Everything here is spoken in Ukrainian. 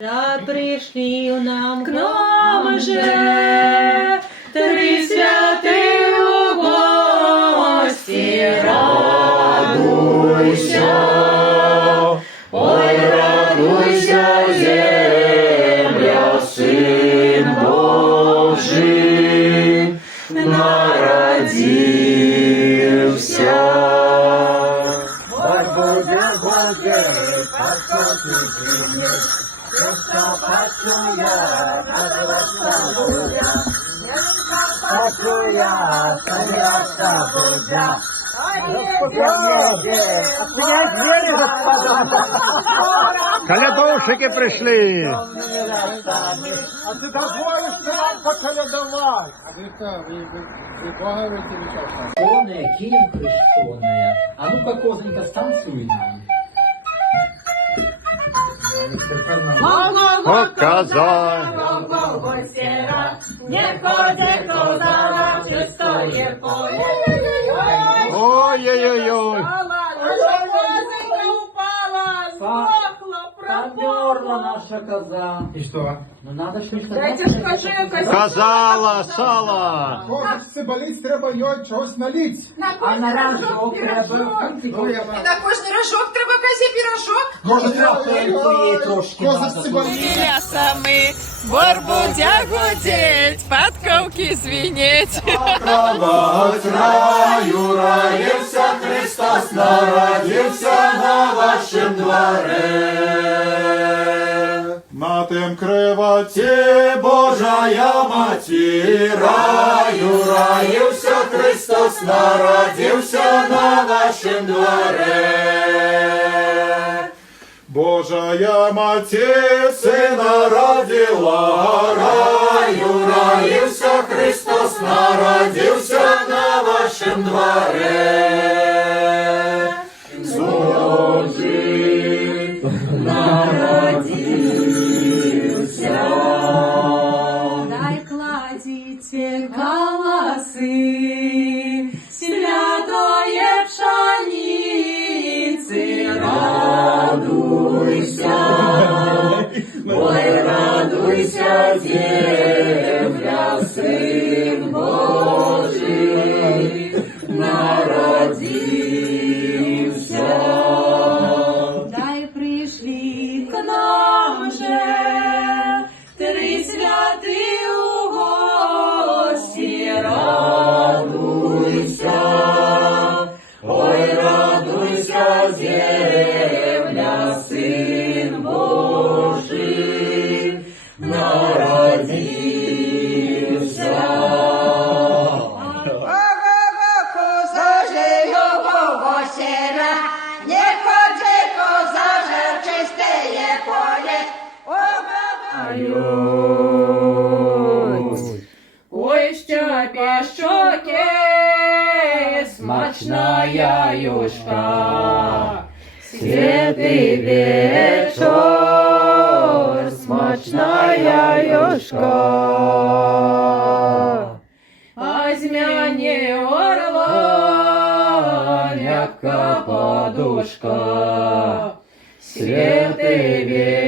Да пришли нам к нам же три святых у гости, радуйся, ой, радуйся, земля, Сын Божий народился. Колядовщики прийшли. А ти дозволиш нам поколядувати? А вы что, вы договариваете или что? Христовная, Киев Христовная. А ну-ка, козонька, станцуй нам. Показай. Не ходить коза на чистоє поле. Ой-ой-ой. Козика упала, здохла, Померла наша коза. И что? Ну надо ж не Дайте ж кажи, Казала, сала. Кожечці болить, треба його чогось налить. А на ранжок треба. На кожний рожок треба козі пірожок. Твоєї трошки Кожечці надо. болить. Лясами борбудя гудеть, подковки звенеть. Правоць раю раївся, Христос народився на вашем дворе. На тем кривоті Божая Маті, раю раївся, Христос народився на вашем дворе. Божая Маті Сина родила, раю раївся, Христос народився на вашем дворе. Божий народився. дай кладите колосы, святое пшеницы, радуйся, ой, радуйся, земля, Сын Божий народился. Дай пришли к нам же три святых у гости, радуйся, ой, радуйся, земля, Сын Божий народился. Коза же його сера, не ходи, коза же в чистеє поле. Ой, що пішоки, смачная юшка, святый вечер, смачная юшка. Возьмяне орла, мягка подушка, святый вечер.